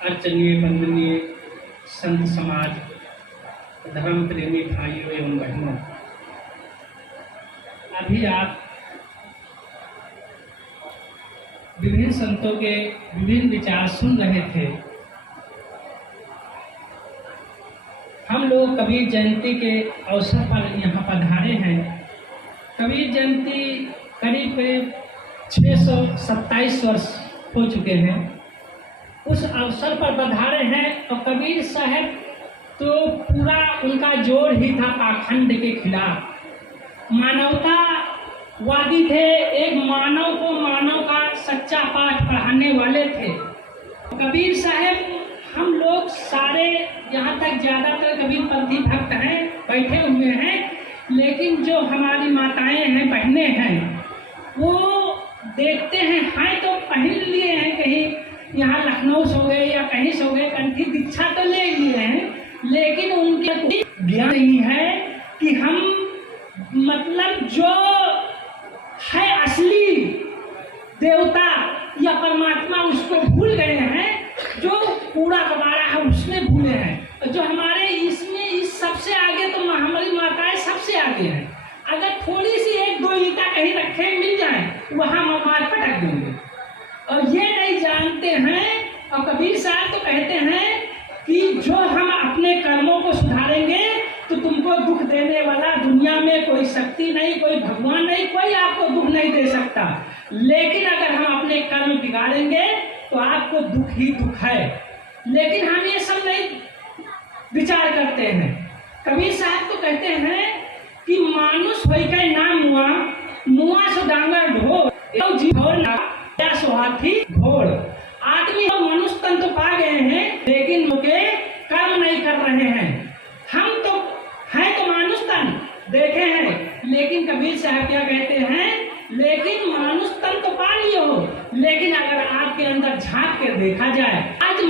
अर्चनीय वंदनीय संत समाज, धर्म प्रेमी भाइयों एवं बहनों, अभी आप विभिन्न संतों के विभिन्न विचार सुन रहे थे। हम लोग कबीर जयंती के अवसर पर यहाँ पधारे हैं। कबीर जयंती करीब 627 वर्ष हो चुके हैं। उस अवसर पर पधारे हैं और कबीर साहब तो पूरा उनका जोर ही था पाखंड के खिलाफ। मानवतावादी थे, एक मानव को मानव का सच्चा पाठ पढ़ाने वाले थे कबीर साहब। हम लोग सारे यहाँ तक ज़्यादातर कबीरपंथी भक्त हैं, बैठे हुए हैं, लेकिन जो हमारी माताएं हैं, बहनें हैं, वो देखते हैं तो पहन लिए हैं, कहीं यहाँ लखनऊ सो गए या कहीं सो गए, कंठी दीक्षा तो ले लिए हैं, लेकिन उनके ज्ञान नहीं है कि हम मतलब जो है असली देवता या परमात्मा उसको भूल गए हैं, जो कूड़ा कबाड़ा है उसमें भूले हैं। और जो हमारे इसमें इस सबसे आगे तो हमारी माताएं सबसे आगे हैं। अगर थोड़ी सी एक दो ईंटा कहीं रखे मिल जाए, वहाँ मार पटक देंगे और ये नहीं जानते हैं। और कबीर साहब तो कहते हैं कि जो हम अपने कर्मों को सुधारेंगे तो तुमको दुख देने वाला दुनिया में कोई शक्ति नहीं, कोई भगवान नहीं, कोई आपको दुख नहीं दे सकता। लेकिन अगर हम अपने कर्म बिगाड़ेंगे तो आपको दुख ही दुख है। लेकिन हम ये सब नहीं विचार करते हैं। कबीर साहब तो कहते हैं कि मानुष होई के नाम मुआ, मुआ सो डांगर ढोर, जी ढोर ना या सो हाथी घोड़। आदमी तो मनुष्य तन तो पा गए हैं, लेकिन उनके कर्म नहीं कर रहे हैं। हम तो हैं तो मानुष तन देखे हैं, लेकिन कबीर साहब क्या कहते हैं, लेकिन मानुष तन तो पा लिए हो, लेकिन अगर आपके अंदर झांक के देखा जाए, आज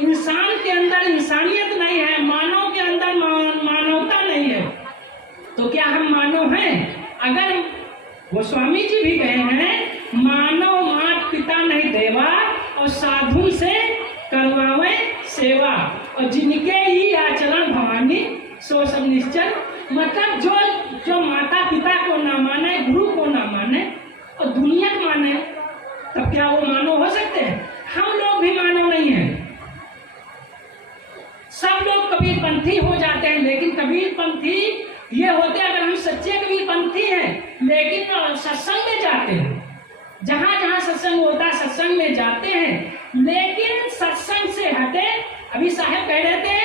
इंसान के अंदर इंसानियत नहीं है, मानव के अंदर मानवता नहीं है, तो क्या हम मानव हैं? अगर गोस्वामी जी भी कहे हैं, मानव मात पिता नहीं देवा और साधु से करवावे सेवा, और जिनके ही आचरण भवानी सो सब निश्चल। मतलब जो माता पिता को ना माने, गुरु को ना माने और दुनिया को माने, तब क्या वो मानव हो सकते हैं? हम लोग भी मानव नहीं हैं। सब लोग कबीरपंथी हो जाते हैं, लेकिन कबीरपंथी ये होते अगर हम सच्चे कबीरपंथी हैं, लेकिन सत्संग में जाते हैं, जहां जहां सत्संग होता है सत्संग में जाते हैं, लेकिन सत्संग से हटे। अभी साहब कह रहे थे,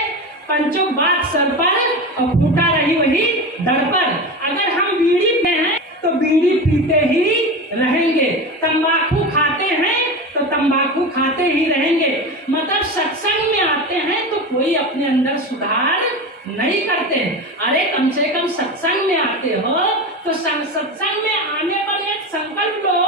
पंचों बात सर पर और फूटा रही वही दर पर। अगर हम बीड़ी में हैं तो बीड़ी पीते ही रहेंगे, तंबाकू खाते हैं तो तंबाकू खाते ही रहेंगे। मतलब सत्संग में आते हैं तो कोई अपने अंदर सुधार नहीं करते। अरे कम से कम सत्संग में आते हो तो सत्संग में आने पर एक संकल्प लो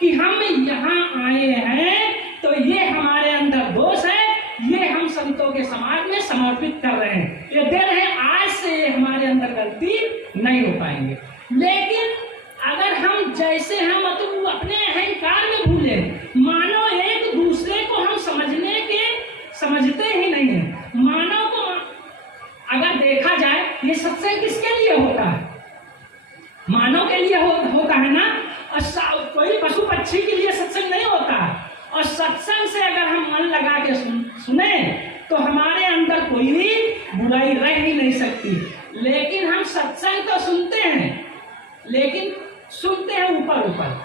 कि हम यहाँ आए हैं तो ये हमारे अंदर दोष है, ये हम संतों के समाज में समर्पित कर रहे हैं, ये दे रहे हैं, आज से हमारे अंदर गलती नहीं हो पाएंगे। लेकिन अगर हम जैसे हम मतलब अपने अहंकार में भूले, मानो एक दूसरे को हम समझते ही नहीं है। मानव को अगर देखा जाए, ये सत्संग किसके लिए होता है? मानव के लिए होता है ना। और कोई पशु पक्षी के लिए सत्संग नहीं होता। और सत्संग से अगर हम मन लगा के सुने तो हमारे अंदर कोई भी बुराई रह ही नहीं सकती। लेकिन हम सत्संग तो सुनते हैं, लेकिन सुनते हैं ऊपर ऊपर,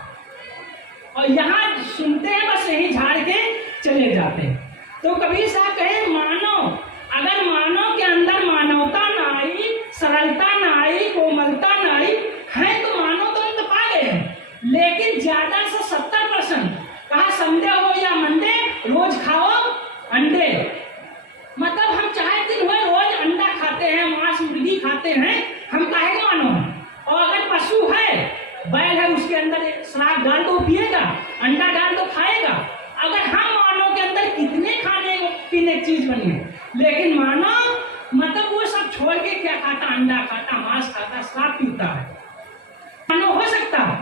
और यहाँ सुनते हैं बस यही झाड़ के चले जाते हैं। तो कबीर साहब कहे, मानव अगर मानव के अंदर मानवता ना आई, सरलता ना आई, कोमलता ना आई है तो मानव तो अंत पा गए हैं। लेकिन ज्यादा से 70% कहा, संडे हो या मंडे रोज खाओ अंडे। मतलब हम चाहे दिन हुए रोज अंडा खाते हैं, मांस मुर्गी खाते हैं, हम काहे मानो हैं? और अगर पशु है, बैल है, उसके अंदर शराब डाल तो पिएगा, अंडा डाल तो खाएगा। अगर हम मानव के अंदर कितने खाने पीने की चीज बनी है, लेकिन मानव मतलब वो सब छोड़ के क्या खाता, अंडा खाता, मांस खाता, शराब पीता है। मानव हो सकता है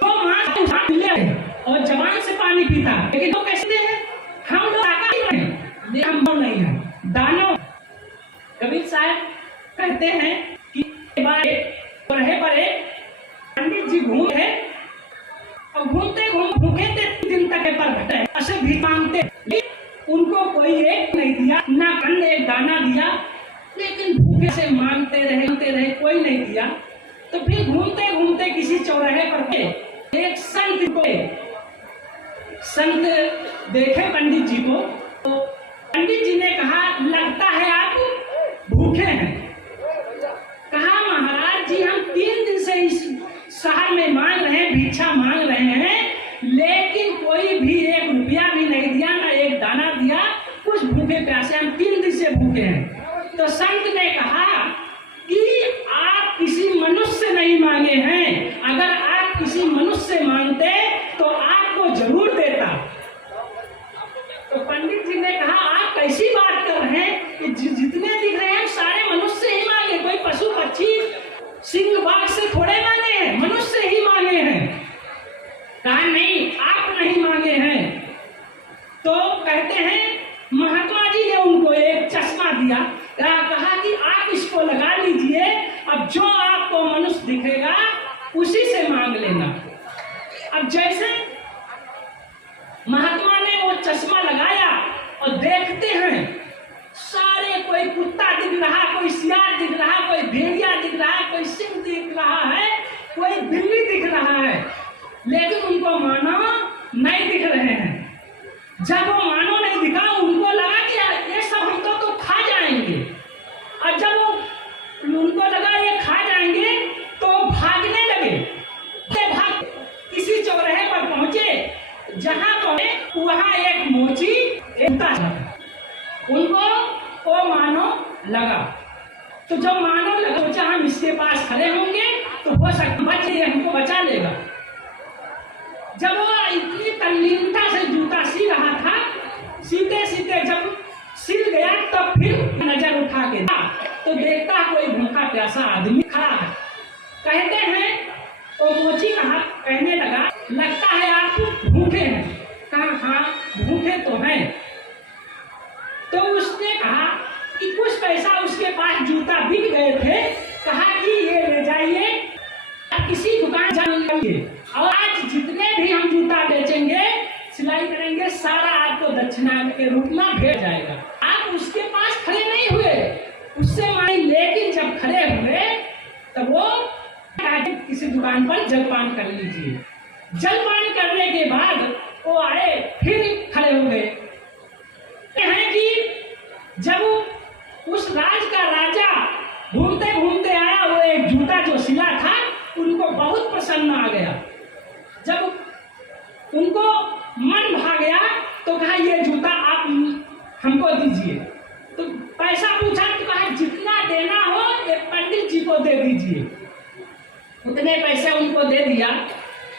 तो मांस और जवान से पानी पीता, लेकिन तो कैसे हैं हम लोग? कहते हैं कि रहे बड़े पंडित जी घूमे और घूमते घूमते भूखे थे, 3 दिन तक पर भटे ऐसे भी मांगते, उनको कोई एक नहीं दिया, ना अन्न एक दाना दिया, लेकिन भूखे से मांगते रहे कोई नहीं दिया। तो फिर घूमते घूमते किसी चौराहे पर एक संत देखे पंडित जी को, तो पंडित जी ने कहा लगता है आप भूखे हैं। कहा महाराज जी हम 3 दिन से इस शहर में मांग रहे हैं, भिक्षा मांग रहे हैं, लेकिन कोई भी 1 रुपया भी नहीं दिया, ना एक दाना दिया, कुछ भूखे प्यासे हम 3 दिन से भूखे हैं। तो संत ने कहा कि आप किसी मनुष्य से नहीं मांगे हैं, अगर आप किसी मनुष्य से मांगते तो आपको जरूर देता। तो पंडित जी ने कहा आप कैसी बात कर रहे हैं कि जितने दिख रहे हैं सारे मनुष्य से ही मांगे, कोई पशु पक्षी सिंह बाघ से थोड़े मांगे हैं, मनुष्य से ही मांगे हैं। कहा नहीं आप नहीं मांगे हैं। तो कहते हैं महात्मा जी ने उनको एक चश्मा दिया, कहा कि आप इसको लगा लीजिए, अब जो आपको मनुष्य दिखेगा उसी से मांग लेना। अब जैसे महात्मा ने वो चश्मा लगाया और देखते हैं सारे, कोई कुत्ता दिख रहा, कोई सियार दिख रहा, कोई भेड़िया दिख रहा है, कोई सिंह दिख रहा है, कोई बिल्ली दिख रहा है, लेकिन उनको मानो नहीं दिख रहे हैं। जब वो मानो नहीं दिखा, उनको लगा कि ये सब हमको तो खा जाएंगे, और जब उनको लगा ये खा जाएंगे तो भागने लगे। भाग किसी चौराहे पर पहुंचे, जहां पहुंचे वहां एक मोची उनको वो मानो लगा। तो जब मानो लगा सोचा हम इसके पास खड़े होंगे तो हो सकता बचे, हमको बचा लेगा। जब वो इतनी तल्लीनता से जूता सी रहा था, सीते सीते जब सिल गया तब फिर नजर उठा के तो देखता कोई भूखा प्यासा आदमी खड़ा है। कहते हैं वो मोची कहा कहने लगा लगता है आप भूखे हैं। कहा हाँ भूखे तो हैं। तो उसने कहा कि कुछ पैसा उसके पास जूता बिक गए थे, कहा कि ये ले जाइए किसी दुकान जाएंगे और आज जितने भी हम जूता बेचेंगे सिलाई करेंगे सारा आपको दक्षिणा के रूप में भेज जाएगा। आप उसके पास खड़े नहीं हुए, उससे मांगे, लेकिन जब खड़े हुए तब वो किसी दुकान पर जलपान कर लीजिए। जलपान करने के बाद वो आए फिर खड़े हो गए। हैं कि जब उस राज का राजा घूमते घूमते आया, वो एक जूता जो सिला था उनको बहुत प्रसन्न आ गया। जब उनको मन भा गया तो कहा ये जूता आप हमको दीजिए। तो पैसा पूछा तो कहा जितना देना हो ये पंडित जी को दे दीजिए। उतने पैसे उनको दे दिया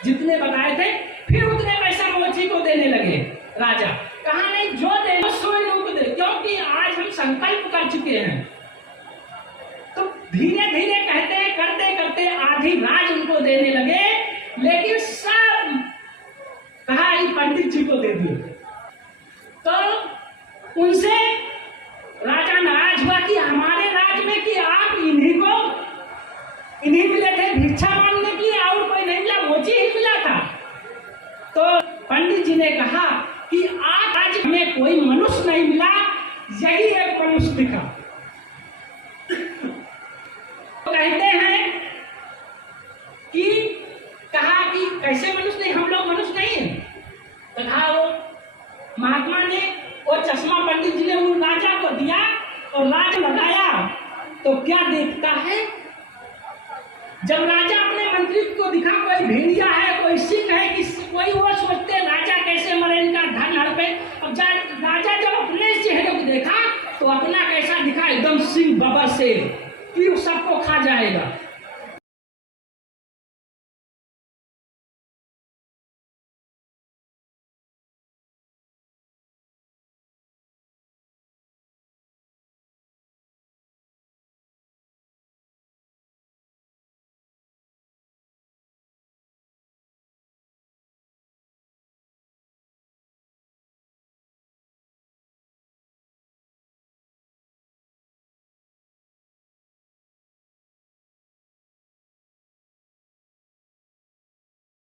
जितने बताए थे, फिर उतने पैसा मोची को देने लगे राजा। कहा नहीं जो देना सो लोग दे, क्योंकि आज हम संकल्प कर चुके हैं। तो धीरे धीरे कहते करते करते आधी राज उनको देने लगे, लेकिन सब कहा पंडित जी को दे दिए। तो उनसे राजा नाराज हुआ कि हमारे राज में कि आप इन्हीं मिले थे भिक्षा मांगने के लिए, और कोई नहीं मिला, मोची ही मिला था। तो पंडित जी ने कहा कि आज हमें कोई मनुष्य नहीं मिला, यही एक मनुष्य दिखा। तो कहते हैं कि कहा कि कैसे मनुष्य नहीं, हम लोग मनुष्य नहीं है। तो कहा वो महात्मा ने वो चश्मा पंडित जी ने उन राजा को दिया और राज लगाया तो क्या देखता है, जब राजा अपने मंत्री को दिखा कोई भेड़िया है, कोई सिंह है, कोई वो सोचते राजा कैसे मरे, इनका धन हड़पे। अब राजा जब अपने चेहरे को देखा तो अपना कैसा दिखा, एकदम सिंह बबर से कि सबको खा जाएगा।